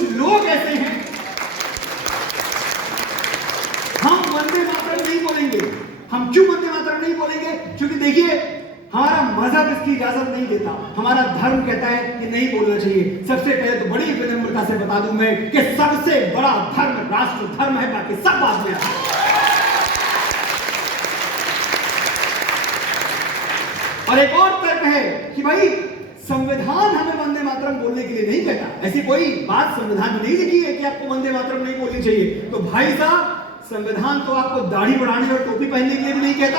कुछ लोग ऐसे हैं, हम वंदे मातरम नहीं बोलेंगे। हम क्यों वंदे मातरम नहीं बोलेंगे? क्योंकि देखिए, हमारा मजहब इसकी इजाजत नहीं देता, हमारा धर्म कहता है कि नहीं बोलना चाहिए। सबसे पहले तो बड़ी विनम्रता से बता दूं मैं कि सबसे बड़ा धर्म राष्ट्र धर्म है, बाकी सब बात में। और एक और तर्क है कि भाई संविधान हमें वंदे मातरम बोलने के लिए नहीं कहता। ऐसी कोई बात संविधान में नहीं लिखी है कि आपको वंदे मातरम नहीं बोलनी चाहिए। तो भाई साहब, संविधान तो आपको दाढ़ी बढ़ाने और टोपी पहनने के लिए भी नहीं कहता।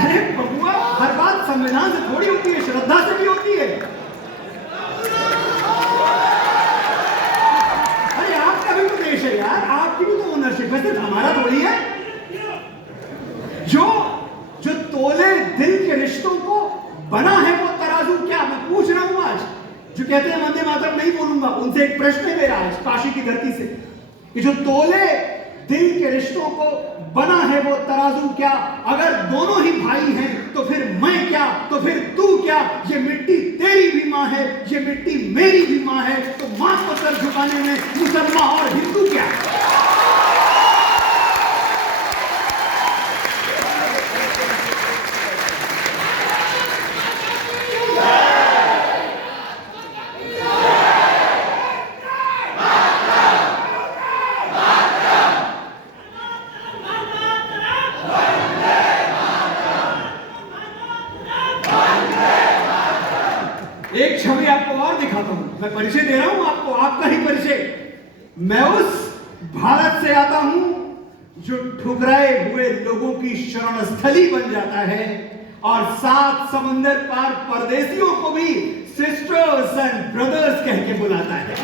अरे बबुआ, हर बात संविधान से थोड़ी होती है, श्रद्धा से भी होती है। अरे आपका भी तो देश है यार, आपकी भी तो ओनरशिप है, सिर्फ हमारा थोड़ी है। जो तोले दिल के रिश्तों को बना है वो तराजू क्या? मैं पूछ रहा हूं आज, जो कहते हैं वंदे मातरम नहीं बोलूंगा, उनसे एक प्रश्न है मेरा आज काशी की धरती से, कि जो तोले दिल के रिश्तों को बना है वो तराजू क्या? अगर दोनों ही भाई हैं तो फिर मैं क्या, तो फिर तू क्या? ये मिट्टी तेरी भी मां है, ये मिट्टी मेरी भी मां है, तो मां को सर झुकाने में मुसलमान और हिंदू क्या? एक छवि आपको और दिखाता हूं, मैं परिचय दे रहा हूं आपको, आपका ही परिचय। मैं उस भारत से आता हूं जो ठुकराए हुए लोगों की शरण स्थली बन जाता है और 7 समंदर पार परदेशियों को भी सिस्टर्स एंड ब्रदर्स कह के बुलाता है।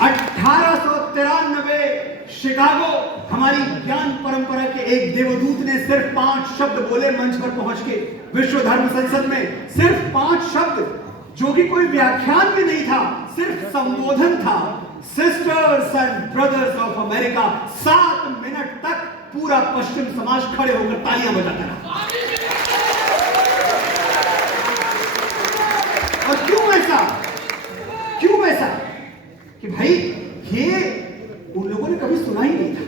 1893 शिकागो, हमारी ज्ञान परंपरा के एक देवदूत ने सिर्फ 5 शब्द बोले मंच पर पहुंच के, विश्व धर्म संसद में सिर्फ 5 शब्द, जो कि कोई व्याख्यान भी नहीं था, सिर्फ संबोधन था। Sisters and brothers of America. 7 minute तक पूरा पश्चिम समाज खड़े होकर तालियां बजाता रहा। और क्यों ऐसा? क्यों ऐसा? कि भाई ये उन लोगों ने कभी सुना ही नहीं था।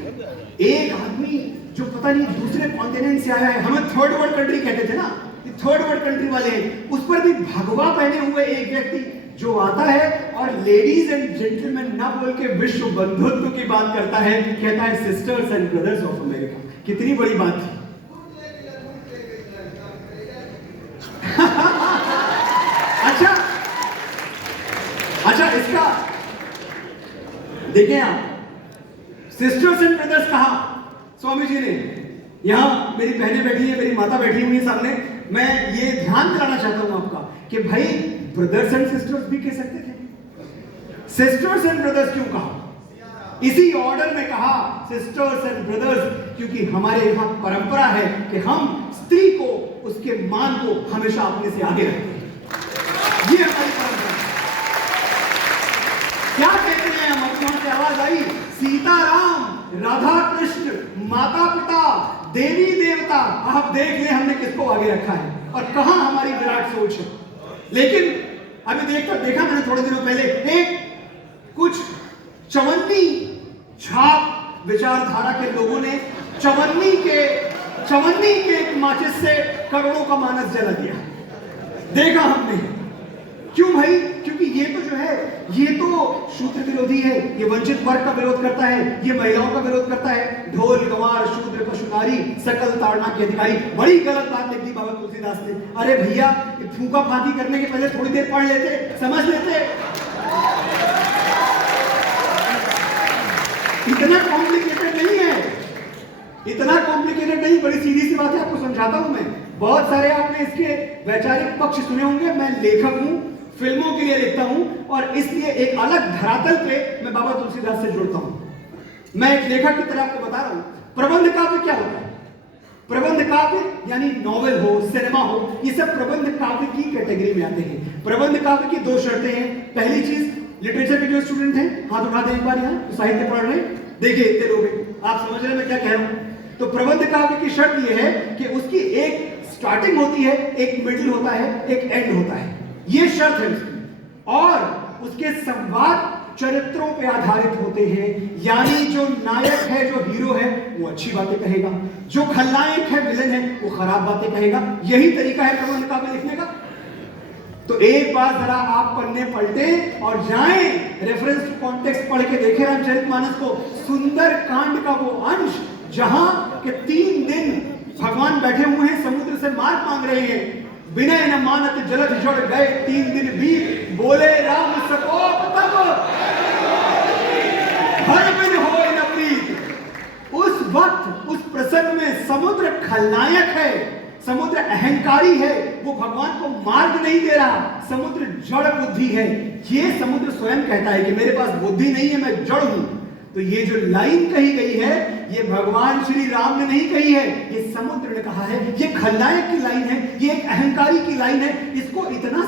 एक आदमी जो पता नहीं दूसरे कॉन्टिनेंट से आया है, हमें थर्ड वर्ल्ड कंट्री कहते थे ना, ये थर्ड वर्ल्ड कंट्री वाले हैं, उस पर भी भगवा पहने हुए एक व्यक्ति जो आता है और लेडीज एंड जेंटलमैन ना बोल के विश्व बंधुत्व की बात करता है, कहता है sisters and brothers of America. कितनी बड़ी बात थी। अच्छा, इसका देखें आप, सिस्टर्स एंड ब्रदर्स कहा स्वामी जी ने। यहां मेरी बहनें बैठी हैं, मेरी माता बैठी हुई है सामने। मैं ये ध्यान दिलाना चाहता हूं आपका कि भाई ब्रदर्स एंड सिस्टर्स भी कह सकते थे। सिस्टर्स एंड ब्रदर्स क्यों कहा? इसी ऑर्डर में कहा सिस्टर्स एंड ब्रदर्स, क्योंकि हमारे यहां परंपरा है कि हम स्त्री को, उसके मान को हमेशा अपने से आगे रखते हैं। ये हमारी परंपरा। क्या कहते हैं हम? वहां से आवाज आई, सीताराम, राधा कृष्ण, माता पिता, देवी देवता। आप देख ले हमने किसको आगे रखा है और कहां हमारी विराट सोच है। लेकिन अभी देखा मैंने थोड़े दिनों पहले एक कुछ चवन्नी छाप विचारधारा के लोगों ने चवन्नी के माचिस से करोड़ों का मानस जला दिया। देखा हमने। क्यों भाई? क्योंकि ये तो जो है, ये तो शूद्र विरोधी है, ये वंचित वर्ग का विरोध करता है, ये महिलाओं का विरोध करता है। ढोल गंवार शूद्र पशु नारी सकल ताड़ना के अधिकारी। बड़ी गलत बात लिख दी बाबा तुलसीदास ने। अरे भैया, फूका फाकी करने के पहले थोड़ी देर पढ़ लेते, समझ लेते। इतना कॉम्प्लिकेटेड नहीं है, इतना कॉम्प्लिकेटेड नहीं, बड़ी सीधी सी बात है, आपको समझाता हूं मैं। बहुत सारे आपने इसके वैचारिक पक्ष सुने होंगे। मैं लेखक हूं, फिल्मों के लिए लिखता हूं और इसलिए एक अलग धरातल पे मैं बाबा तुलसीदास से जुड़ता हूं। मैं एक लेखक की तरह आपको बता रहा हूं। प्रबंध काव्य क्या होता है? प्रबंध काव्य यानी नॉवेल हो, सिनेमा हो, ये सब प्रबंध काव्य की कैटेगरी में आते हैं। प्रबंध काव्य की 2 शर्तें हैं। पहली चीज, लिटरेचर के जो स्टूडेंट हैं हाथ उठा दें एक बार, यहां तो साहित्य पढ़ रहे हैं, देखिए इतने लोग हैं, आप समझ समझ रहे मैं क्या कह रहा हूं? तो प्रबंध काव्य की शर्त यह है कि उसकी एक स्टार्टिंग होती है, एक मिडिल होता है, एक एंड होता है, ये शर्त है उसकी। और उसके संवाद चरित्रों पे आधारित होते हैं, यानी जो नायक है, जो हीरो है, वो अच्छी बातें कहेगा, जो खलनायक है, विलेन है, वो खराब बातें कहेगा। यही तरीका है प्रबंध काव्य लिखने का। तो एक बार जरा आप पन्ने पलटे और जाएं, रेफरेंस टू कॉन्टेक्स्ट पढ़ के देखें रामचरितमानस को, सुंदर कांड का वो अंश जहां के 3 दिन भगवान बैठे हुए हैं, समुद्र से मार्ग मांग रहे हैं, विनय न मानत जलद जड़ गए 3 दिन बीत, बोले राम सकोप तब हर बिन होए न प्रीत। उस वक्त उस प्रसंग में समुद्र खलनायक है, समुद्र अहंकारी है, वो भगवान को मार्ग नहीं दे रहा, समुद्र जड़ बुद्धि है। ये समुद्र स्वयं कहता है कि मेरे पास बुद्धि नहीं है, मैं जड़ हूं। तो ये जो लाइन कही गई है, ये भगवान श्री राम ने नहीं कही है, ये समुद्र ने कहा है। ये खलनायक की लाइन है, ये एक अहंकारी की लाइन है। इसको इतना